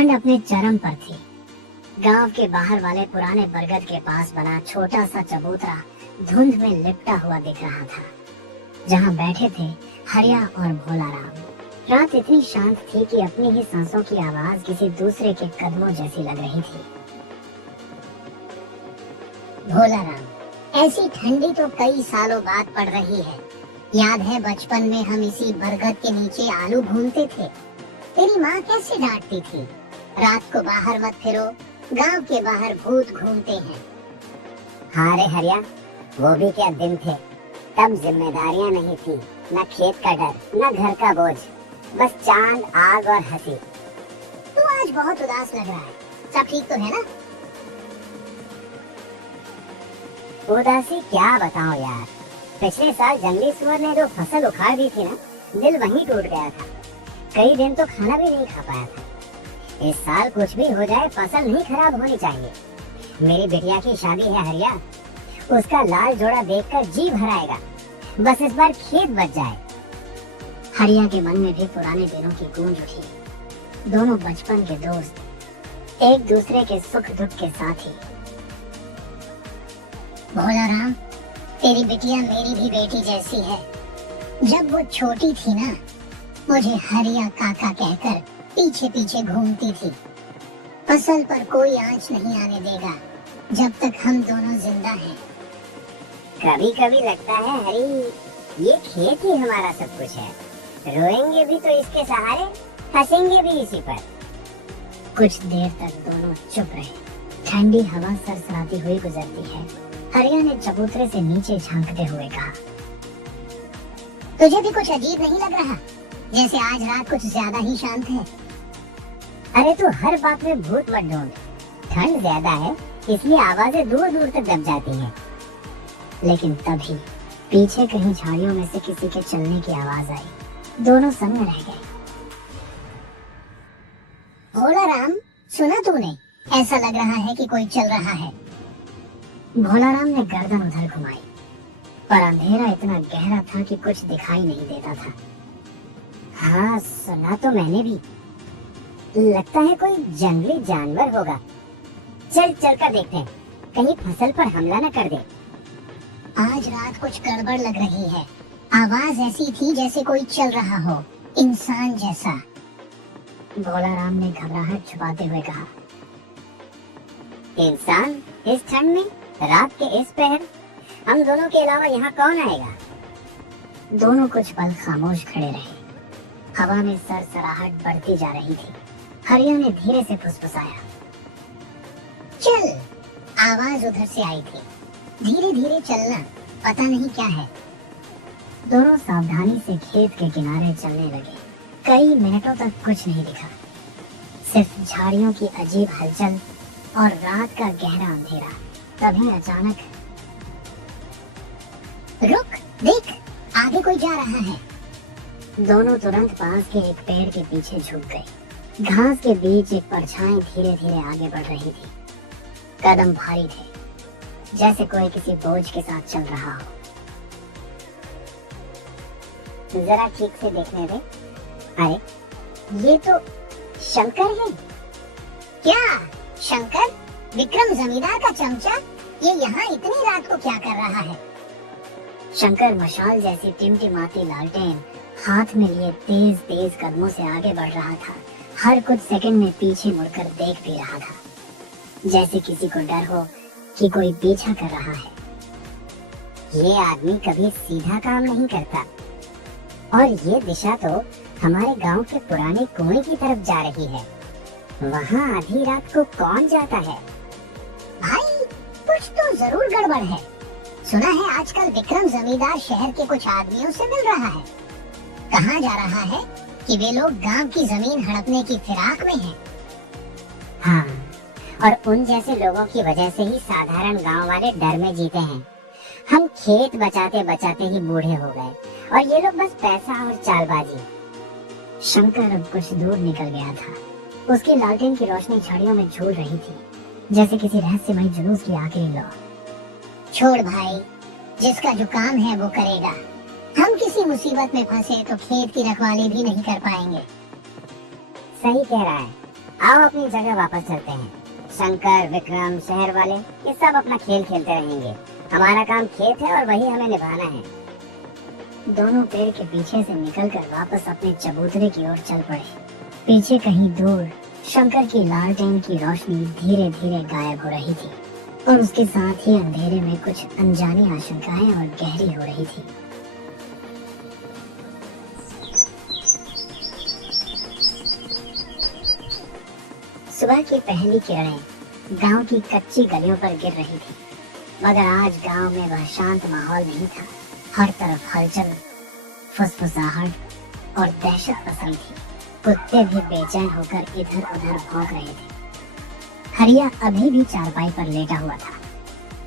ठंड अपने चरम पर थी। गांव के बाहर वाले पुराने बरगद के पास बना छोटा सा चबूतरा धुंध में लिपटा हुआ दिख रहा था, जहां बैठे थे हरिया और भोलाराम। रात इतनी शांत थी कि अपनी ही सांसों की आवाज किसी दूसरे के कदमों जैसी लग रही थी। भोलाराम, ऐसी ठंडी तो कई सालों बाद पड़ रही है। याद है बचपन में हम इसी बरगद के नीचे आलू भूनते थे। तेरी माँ कैसे डांटती थी, रात को बाहर मत फिरो, गांव के बाहर भूत घूमते हैं। हाँ रे हरिया, वो भी क्या दिन थे। तब जिम्मेदारियां नहीं थी, न खेत का डर, न घर का बोझ, बस चांद, आग और हंसी। तू आज बहुत उदास लग रहा है, सब ठीक तो है ना? उदासी क्या बताऊं यार। पिछले साल जंगली सुअर ने जो फसल उखाड़ दी थी ना, दिल वहीं टूट गया था। कई दिन तो खाना भी नहीं खा पाया था। इस साल कुछ भी हो जाए, फसल नहीं खराब होनी चाहिए। मेरी बिटिया की शादी है हरिया, उसका लाल जोड़ा देखकर जी भर आएगा। बस इस बार खेत बच जाए। हरिया के मन में भी पुराने दिनों की गूंज उठी। दोनों बचपन के दोस्त, एक दूसरे के सुख दुख के साथी। भोलाराम, तेरी बिटिया मेरी भी बेटी जैसी है। जब वो छोटी थी ना, मुझे हरिया काका कहकर पीछे पीछे घूमती थी। फसल पर कोई आंच नहीं आने देगा जब तक हम दोनों जिंदा हैं। कभी कभी लगता है हरी, ये खेत ही हमारा सब कुछ है। रोएंगे भी तो इसके सहारे, हंसेंगे भी इसी पर। कुछ देर तक दोनों चुप रहे। ठंडी हवा सरसराती हुई गुजरती है। हरिया ने चबूतरे से नीचे झांकते हुए कहा, तुझे भी कुछ अजीब नहीं लग रहा, जैसे आज रात कुछ ज्यादा ही शांत है? अरे तू हर बात में भूत मत ढूंढ। ठंड ज्यादा है, इसलिए आवाजें दूर दूर तक दब जाती हैं। लेकिन तभी पीछे कहीं झाड़ियों में से किसी के चलने की आवाज आई। दोनों सन्न रह गए। भोलाराम, सुना तूने? ऐसा लग रहा है कि कोई चल रहा है। भोलाराम ने गर्दन उधर घुमाई, पर अंधेरा इतना गहरा था कि कुछ दिखाई नहीं देता था। हाँ, सुना तो मैंने भी। लगता है कोई जंगली जानवर होगा। चल चल कर देखते हैं, कहीं फसल पर हमला न कर दे। आज रात कुछ गड़बड़ लग रही है। आवाज ऐसी थी जैसे कोई चल रहा हो, इंसान जैसा। भोलाराम ने घबराहट छुपाते हुए कहा, इंसान इस ठंड में, रात के इस पहर? हम दोनों के अलावा यहाँ कौन आएगा? दोनों कुछ पल खामोश खड़े रहे। हवा में सरसराहट बढ़ती जा रही थी। हरिया ने धीरे से फुसफुसाया, चल। आवाज उधर से आई थी। धीरे धीरे चलना, पता नहीं क्या है। दोनों सावधानी से खेत के किनारे चलने लगे। कई मिनटों तक कुछ नहीं दिखा, सिर्फ झाड़ियों की अजीब हलचल और रात का गहरा अंधेरा। तभी अचानक, रुक, देख, आगे कोई जा रहा है। दोनों तुरंत पास के एक पेड़ के पीछे झुक गए। घास के बीच एक परछाई धीरे धीरे आगे बढ़ रही थी। कदम भारी थे, जैसे कोई किसी बोझ के साथ चल रहा हो। जरा ठीक से देखने दे। अरे, ये तो शंकर है। क्या शंकर? विक्रम जमींदार का चमचा? ये यहाँ इतनी रात को क्या कर रहा है? शंकर मशाल जैसी टिमटिमाती लालटेन हाथ में लिए तेज तेज कदमों से आगे बढ़ रहा था। हर कुछ सेकंड में पीछे मुड़कर देख भी रहा था, जैसे किसी को डर हो कि कोई पीछा कर रहा है। ये आदमी कभी सीधा काम नहीं करता। और ये दिशा तो हमारे गांव के पुराने कुएं की तरफ जा रही है। वहाँ आधी रात को कौन जाता है? भाई, कुछ तो जरूर गड़बड़ है। सुना है आजकल विक्रम जमींदार शहर के कुछ आदमियों से मिल रहा है। कहा जा रहा है कि वे लोग गांव की जमीन हड़पने की फिराक में हैं। हाँ, और उन जैसे लोगों की वजह से ही साधारण गांव वाले डर में जीते हैं। हम खेत बचाते बचाते ही बूढ़े हो गए, और ये लोग बस पैसा और चालबाजी। शंकर अब कुछ दूर निकल गया था। उसकी लालटेन की रोशनी झाड़ियों में झूल रही थी, जैसे किसी रहस्यमय जुलूस की आखिरी लौ। छोड़ भाई, जिसका जो काम है वो करेगा। हम किसी मुसीबत में फंसे तो खेत की रखवाली भी नहीं कर पाएंगे। सही कह रहा है, आओ अपनी जगह वापस चलते हैं। शंकर, विक्रम, शहर वाले ये सब अपना खेल खेलते रहेंगे। हमारा काम खेत है और वही हमें निभाना है। दोनों पेड़ के पीछे से निकलकर वापस अपने चबूतरे की ओर चल पड़े। पीछे कहीं दूर शंकर की लालटेन की रोशनी धीरे धीरे गायब हो रही थी और उसके साथ ही अंधेरे में कुछ अनजानी आशंकाएं और गहरी हो रही थी। सुबह की पहली किरणें गांव की कच्ची गलियों पर गिर रही थी, मगर आज गांव में वह शांत माहौल नहीं था। हर तरफ हलचल, फुसफुसाहट और दहशत पसरी थी। कुत्ते भी बेचैन होकर इधर उधर भौंक रहे थे। हरिया अभी भी चारपाई पर लेटा हुआ था,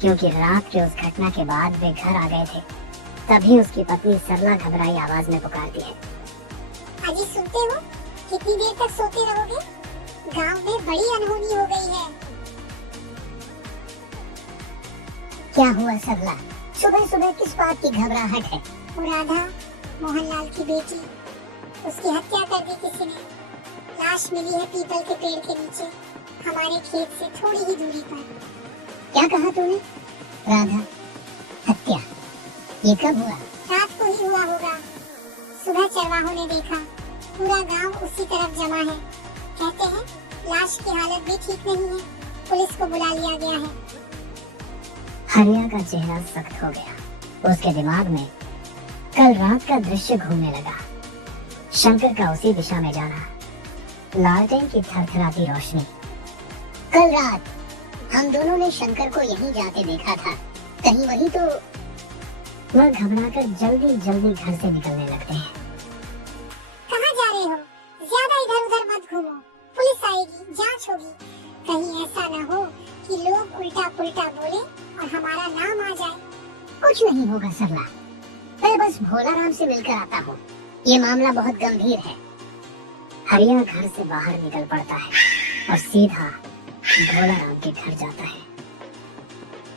क्योंकि रात के उस घटना के बाद वे घर आ गए थे। तभी उसकी पत्नी सरला घबराई आवाज में पुकारती है, अजी सुनते हो? कितनी देर तक सोते रहोगे? गांव में बड़ी अनहोनी हो गई है। क्या हुआ सरला? सुबह सुबह किस बात की घबराहट है? वो राधा, मोहनलाल की बेटी, उसकी हत्या कर दी किसी ने। लाश मिली है पीपल के पेड़ के नीचे, हमारे खेत से थोड़ी ही दूरी पर। क्या कहा तूने? राधा हत्या? ये कब हुआ? रात को ही हुआ होगा। सुबह चरवाहों ने देखा, पूरा गांव उसी तरफ जमा है। कहते हैं लाश की हालत भी ठीक नहीं है, पुलिस को बुला लिया गया है। हरिया का चेहरा सख्त हो गया। उसके दिमाग में कल रात का दृश्य घूमने लगा। शंकर का उसी दिशा में जाना, लालटेन की थरथराती रोशनी। कल रात हम दोनों ने शंकर को यहीं जाते देखा था। कहीं वही तो? वह घबराकर जल्दी जल्दी घर से निकलने लगते हैं। कहाँ जा रहे हो? ज्यादा इधर उधर मत घूमो, पुलिस आएगी, जांच होगी। कहीं ऐसा न हो कि लोग उल्टा पुल्टा बोले और हमारा नाम आ जाए। कुछ नहीं होगा सरला, मैं बस भोलाराम से मिलकर आता हूँ। ये मामला बहुत गंभीर है। हरिया घर से बाहर निकल पड़ता है और सीधा भोलाराम के घर जाता है।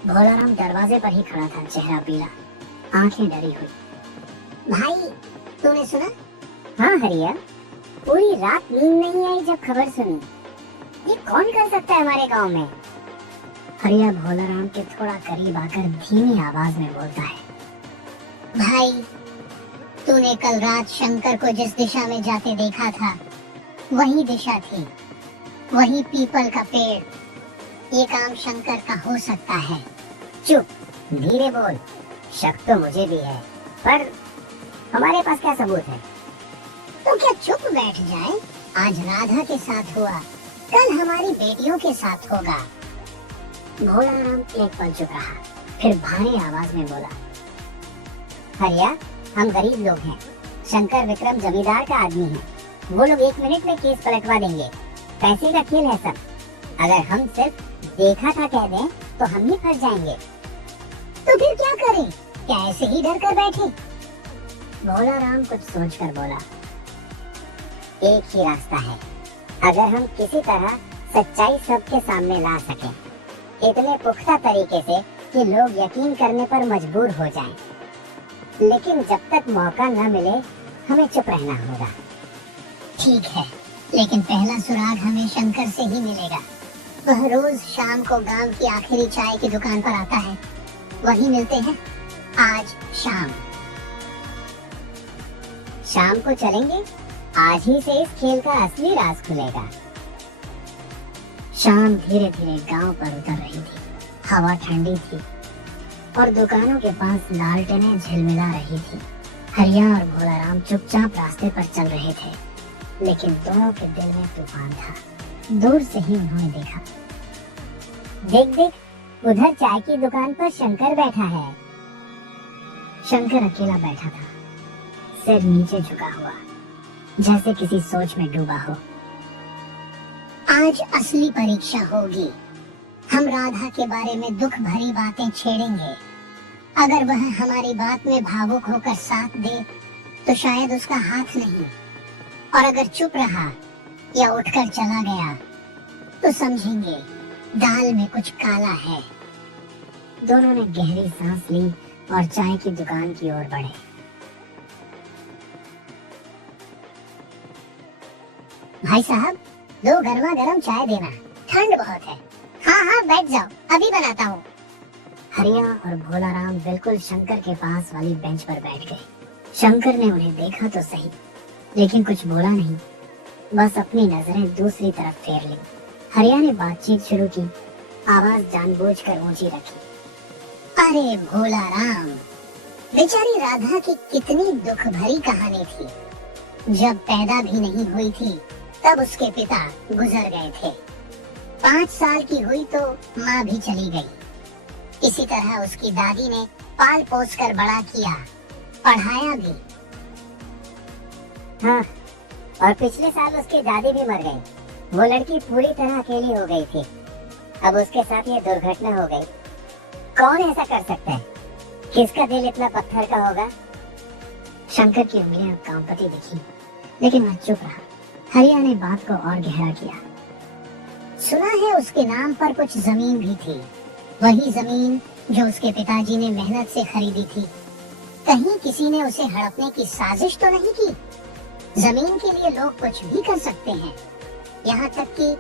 भोलाराम दरवाजे पर ही खड़ा था, चेहरा पीला, आंखें डरी हुई। भाई तूने सुना? हाँ हरिया, पूरी रात नींद नहीं आई जब खबर सुनी। ये कौन कर सकता है हमारे गांव में? हरिया भोलाराम के थोड़ा करीब आकर धीमी आवाज में बोलता है, भाई तूने कल रात शंकर को जिस दिशा में जाते देखा था, वही दिशा थी, वही पीपल का पेड़। ये काम शंकर का हो सकता है। चुप, धीरे बोल। शक तो मुझे भी है, पर हमारे पास क्या सबूत है? तो क्या चुप बैठ जाए? आज राधा के साथ हुआ, कल हमारी बेटियों के साथ होगा। भोलाराम एक पल चुप रहा, फिर भारी आवाज में बोला, हरिया, हम गरीब लोग हैं। शंकर विक्रम जमींदार का आदमी है। वो लोग 1 मिनट में केस पलटवा देंगे। पैसे का खेल है सब। अगर हम सिर्फ देखा था कह दें तो हम ही फंस जाएंगे। तो फिर क्या करें? क्या ऐसे ही डर कर बैठे? भोलाराम कुछ सोचकर बोला, एक ही रास्ता है। अगर हम किसी तरह सच्चाई सबके सामने ला सकें, इतने पुख्ता तरीके से कि लोग यकीन करने पर मजबूर हो जाएं। लेकिन जब तक मौका न मिले, हमें चुप रहना होगा। ठीक है, लेकिन पहला सुराग हमें शंकर से ही मिलेगा। वह रोज शाम को गांव की आखिरी चाय की दुकान पर आता है। वहीं मिलते हैं आज शाम। शाम को चलेंगे? आज ही से इस खेल का असली राज खुलेगा। शाम धीरे धीरे गांव पर उतर रही थी। हवा ठंडी थी और दुकानों के पास लालटेनें झिलमिला रही थी। हरिया और भोलाराम चुपचाप रास्ते पर चल रहे थे, लेकिन दोनों के दिल में तूफान था। दूर से ही उन्होंने देखा, देख देख, उधर चाय की दुकान पर शंकर बैठा है। शंकर अकेला बैठा था, सिर नीचे झुका हुआ, जैसे किसी सोच में डूबा हो। आज असली परीक्षा होगी। हम राधा के बारे में दुख भरी बातें छेड़ेंगे। अगर वह हमारी बात में भावुक होकर साथ दे तो शायद उसका हाथ नहीं, और अगर चुप रहा या उठकर चला गया तो समझेंगे दाल में कुछ काला है। दोनों ने गहरी सांस ली और चाय की दुकान की ओर बढ़े। भाई साहब, 2 गर्मा गर्म चाय देना, ठंड बहुत है। हाँ हाँ बैठ जाओ, अभी बनाता हूँ। हरिया और भोलाराम बिल्कुल शंकर के पास वाली बेंच पर बैठ गए। शंकर ने उन्हें देखा तो सही, लेकिन कुछ बोला नहीं, बस अपनी नजरें दूसरी तरफ फेर ली। हरिया ने बातचीत शुरू की, आवाज जानबूझकर ऊंची रखी। अरे भोलाराम, बेचारी राधा की कितनी दुख भरी कहानी थी। जब पैदा भी नहीं हुई थी तब उसके पिता गुजर गए थे। 5 साल की हुई तो माँ भी चली गई। इसी तरह उसकी दादी ने पाल पोस कर बड़ा किया, पढ़ाया भी। हाँ, और पिछले साल उसकी दादी भी मर गई। वो लड़की पूरी तरह अकेली हो गई थी। अब उसके साथ ये दुर्घटना हो गई। कौन ऐसा कर सकता है? किसका दिल इतना पत्थर का होगा? शंकर की उंगलियां कांपती दिखी, लेकिन वह चुप रहा। हरिया ने बात को और गहरा किया। सुना है उसके नाम पर कुछ जमीन भी थी, वही जमीन जो उसके पिताजी ने मेहनत से खरीदी थी। कहीं किसी ने उसे हड़पने की साजिश तो नहीं की? जमीन के लिए लोग कुछ भी कर सकते हैं, यहाँ तक कि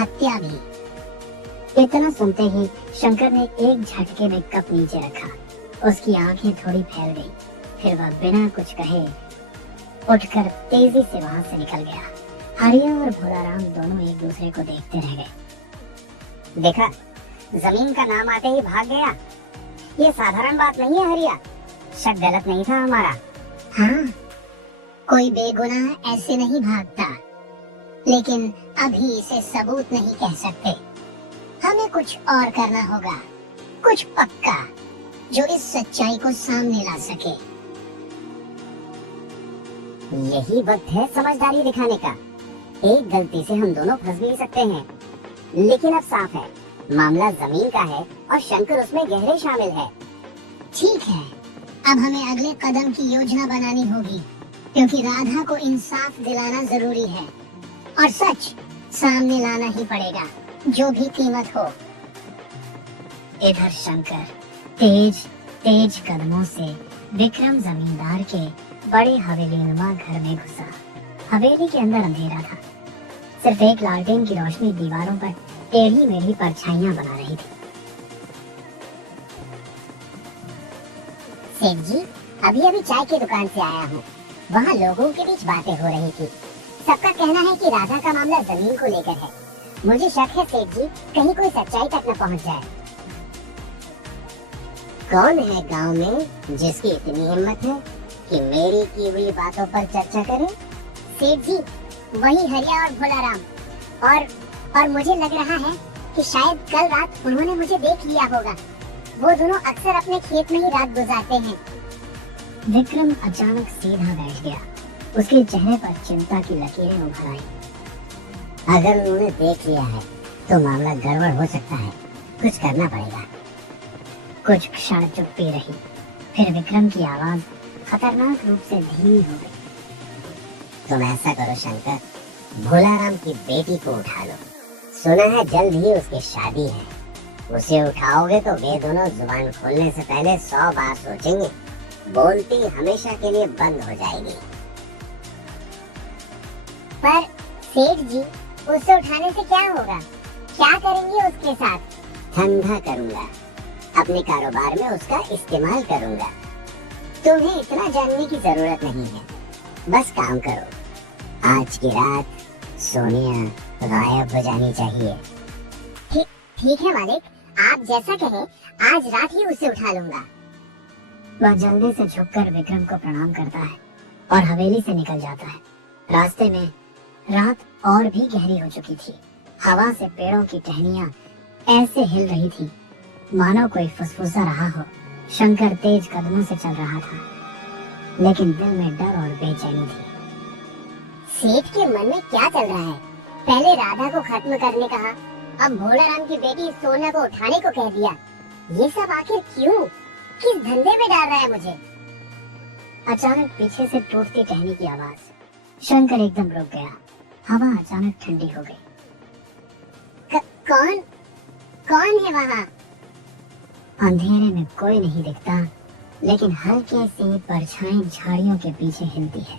हत्या भी। इतना सुनते ही शंकर ने एक झटके में कप नीचे रखा। उसकी आंखें थोड़ी फैल गई, फिर वह बिना कुछ कहे उठकर तेजी से वहां से निकल गया। हरिया और भोलाराम दोनों एक दूसरे को देखते रह गए। देखा, जमीन का नाम आते ही भाग गया। ये साधारण बात नहीं है हरिया। शक गलत नहीं था हमारा। हाँ, कोई बेगुनाह ऐसे नहीं भागता, लेकिन अभी इसे सबूत नहीं कह सकते। हमें कुछ और करना होगा, कुछ पक्का, जो इस सच्चाई को सामने ला सके। यही वक्त है समझदारी दिखाने का। एक गलती से हम दोनों फंस भी सकते हैं, लेकिन अब साफ है, मामला जमीन का है और शंकर उसमें गहरे शामिल है। ठीक है, अब हमें अगले कदम की योजना बनानी होगी, क्योंकि राधा को इंसाफ दिलाना जरूरी है और सच सामने लाना ही पड़ेगा, जो भी कीमत हो। इधर शंकर तेज तेज कदमों से विक्रम जमींदार के बड़े हवेलीनुमा घर में घुसा। हवेली के अंदर अंधेरा था, सिर्फ एक लालटेन की रोशनी दीवारों पर टेढ़ी मेढ़ी परछाइयां बना रही थी। सेठ जी, अभी अभी चाय की दुकान से आया हूँ। वहाँ लोगों के बीच बातें हो रही थी। सबका कहना है कि राधा का मामला जमीन को लेकर है। मुझे शक है सेठ जी, कहीं कोई सच्चाई तक न पहुँच जाए। कौन है गांव में जिसकी इतनी हिम्मत है कि मेरी की हुई बातों पर चर्चा करे? सेठ जी, वही हरिया और भोलाराम। और मुझे लग रहा है कि शायद कल रात उन्होंने मुझे देख लिया होगा। वो दोनों अक्सर अपने खेत में ही रात गुजारते हैं। विक्रम अचानक सीधा बैठ गया। उसके चेहरे पर चिंता की लकीरें उभर आई। अगर उन्होंने देख लिया है तो मामला गड़बड़ हो सकता है। कुछ करना पड़ेगा। कुछ क्षण चुप्पी रही, फिर विक्रम की आवाज खतरनाक रूप से धीमी हो गई। तुम ऐसा करो शंकर, भोलाराम की बेटी को उठा लो। सुना है जल्द ही उसकी शादी है। उसे उठाओगे तो वे दोनों जुबान खोलने से पहले 100 बार सोचेंगे। बोलती हमेशा के लिए बंद हो जाएगी। पर सेठ जी, उसे उठाने से क्या होगा? क्या करेंगे उसके साथ? धंधा करूंगा, अपने कारोबार में उसका इस्तेमाल करूंगा। तुम्हें इतना जानने की जरूरत नहीं है, बस काम करो। आज की रात सोनिया गायब हो जानी चाहिए। ठीक है मालिक, आप जैसा कहें, आज रात ही उसे उठा लूंगा। वह जल्दी से झुककर विक्रम को प्रणाम करता है और हवेली से निकल जाता है। रास्ते में रात और भी गहरी हो चुकी थी। हवा से पेड़ों की टहनियां ऐसे हिल रही थी मानो कोई फुसफुसा रहा हो। शंकर तेज कदमों से चल रहा था, लेकिन दिल में डर और बेचैनी थी। सेठ के मन में क्या चल रहा है? पहले राधा को खत्म करने कहा, अब भोलाराम की बेटी सोना को उठाने को कह दिया। ये सब आखिर क्यों? किस धंधे में डाल रहा है मुझे? अचानक पीछे से टूटती टहनी की आवाज। शंकर एकदम रुक गया। हवा अचानक ठंडी हो गई। कौन है वहाँ? अंधेरे में कोई नहीं दिखता, लेकिन हल्के सी परछाई झाड़ियों के पीछे हिलती है।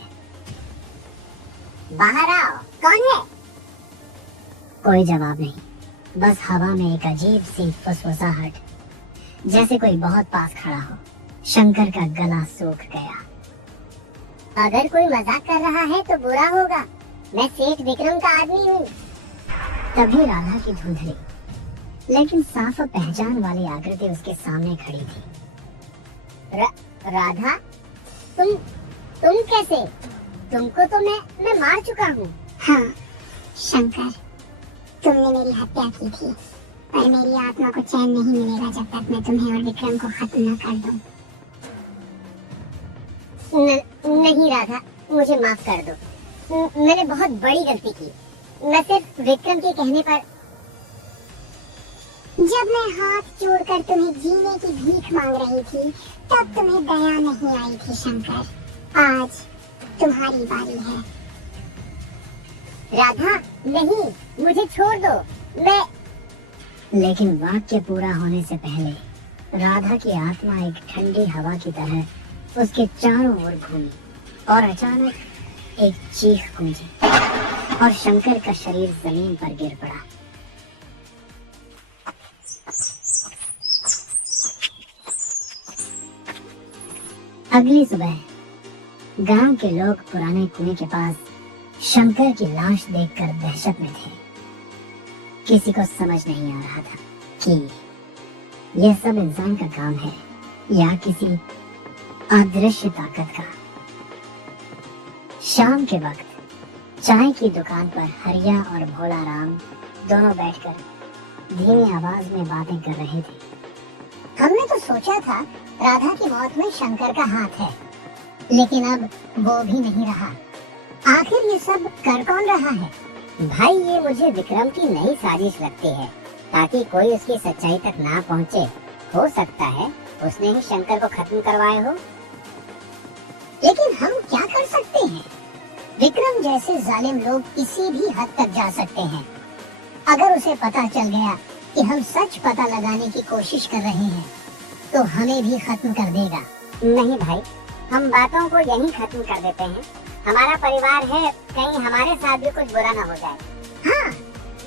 बाहर आओ, कौन है? कोई जवाब नहीं, बस हवा में एक अजीब सी फुसफुसाहट, जैसे कोई बहुत पास खड़ा हो। शंकर का गला सूख गया। अगर कोई मजाक कर रहा है तो बुरा होगा। मैं सेठ विक्रम का आदमी हूँ। तभी राधा की धुंधली लेकिन साफ पहचान वाली आकृति उसके सामने खड़ी थी। राधा, तुम कैसे? तुमको तो मैं मार चुका हूँ। हाँ शंकर, तुमने मेरी हत्या की थी, पर मेरी आत्मा को चैन नहीं मिलेगा जब तक मैं तुम्हें और विक्रम को खत्म न कर दूं। नहीं राधा, मुझे माफ कर दो। मैंने बहुत बड़ी गलती की। मैं सिर्फ विक्रम के कहने पर। जब मैं हाथ जोड़कर तुम्हें जीने की भीख मांग रही थी तब तुम्हें दया नहीं आई थी शंकर। आज तुम्हारी बारी है। राधा नहीं, मुझे छोड़ दो। मैं लेकिन वाक्य पूरा होने से पहले राधा की आत्मा एक ठंडी हवा की तरह उसके चारों ओर घूमी और अचानक एक चीख गूंजी और शंकर का शरीर जमीन पर गिर पड़ा। अगली सुबह गांव के लोग पुराने कुएं के पास शंकर की लाश देखकर दहशत में थे। किसी को समझ नहीं आ रहा था कि यह सब इंसान का काम है या किसी अदृश्य ताकत का। शाम के वक्त चाय की दुकान पर हरिया और भोला राम दोनों बैठकर धीमी आवाज में बातें कर रहे थे। हमने तो सोचा था राधा की मौत में शंकर का हाथ है, लेकिन अब वो भी नहीं रहा। आखिर ये सब कर कौन रहा है? भाई, ये मुझे विक्रम की नई साजिश लगती है ताकि कोई उसकी सच्चाई तक ना पहुंचे। हो सकता है उसने ही शंकर को खत्म करवाए हो। लेकिन हम क्या कर सकते हैं? विक्रम जैसे जालिम लोग किसी भी हद तक जा सकते हैं। अगर उसे पता चल गया कि हम सच पता लगाने की कोशिश कर रहे हैं तो हमें भी खत्म कर देगा। नहीं भाई, हम बातों को यहीं खत्म कर देते हैं। हमारा परिवार है, कहीं हमारे साथ भी कुछ बुरा ना हो जाए। हाँ,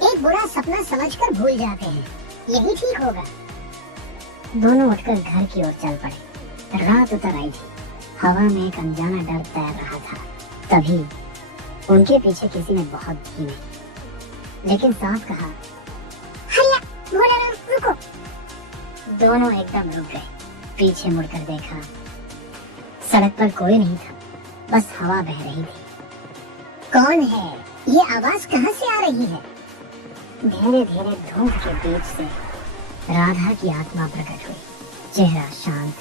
एक बुरा सपना समझकर भूल जाते हैं, यही ठीक होगा। दोनों उठकर घर की ओर चल पड़े। रात उतर आई थी, हवा में एक अनजाना डर तैर रहा था। तभी उनके पीछे किसी ने बहुत धीमे लेकिन साफ कहा, हरिया, भोला राम, रुको। दोनों एकदम रुक गए। पीछे मुड़कर देखा, सड़क पर कोई नहीं था, बस हवा बह रही थी। कौन है? ये आवाज कहाँ से आ रही है? धीरे धीरे धूप के बीच से राधा की आत्मा प्रकट हुई। चेहरा शांत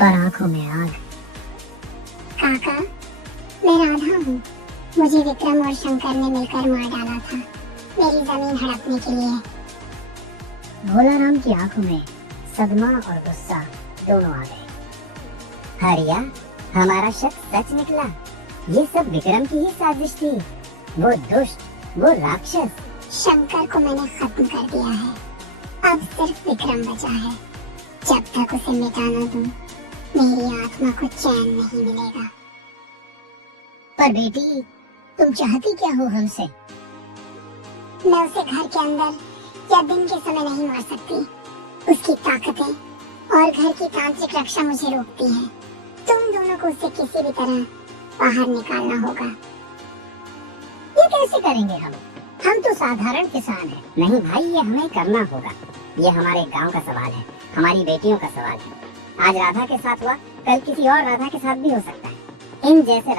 पर आंखों में आग। काका, मैं राधा हूँ। मुझे विक्रम और शंकर ने मिलकर मार डाला था, मेरी जमीन हड़पने के लिए। भोला राम की आंखों में सदमा और गुस्सा दोनों आ गए। हरिया, हमारा शक सच निकला। ये सब विक्रम की ही साजिश थी। वो दुष्ट, वो राक्षस। शंकर को मैंने खत्म कर दिया है, अब सिर्फ विक्रम बचा है। जब तक उसे मिटा न दूं, मेरी आत्मा को चैन नहीं मिलेगा। पर बेटी, तुम चाहती क्या हो हमसे? मैं उसे घर के अंदर या दिन के समय नहीं मार सकती। उसकी ताकतें और घर की तांत्रिक रक्षा मुझे रोकती है। तुम दोनों को उससे किसी भी तरह बाहर निकालना होगा। ये कैसे करेंगे हम? हम तो साधारण किसान हैं। नहीं भाई, ये हमें करना होगा। ये हमारे गांव का सवाल है, हमारी बेटियों का सवाल है। आज राधा के साथ हुआ, कल किसी और राधा के साथ भी हो सकता है। इन जैसे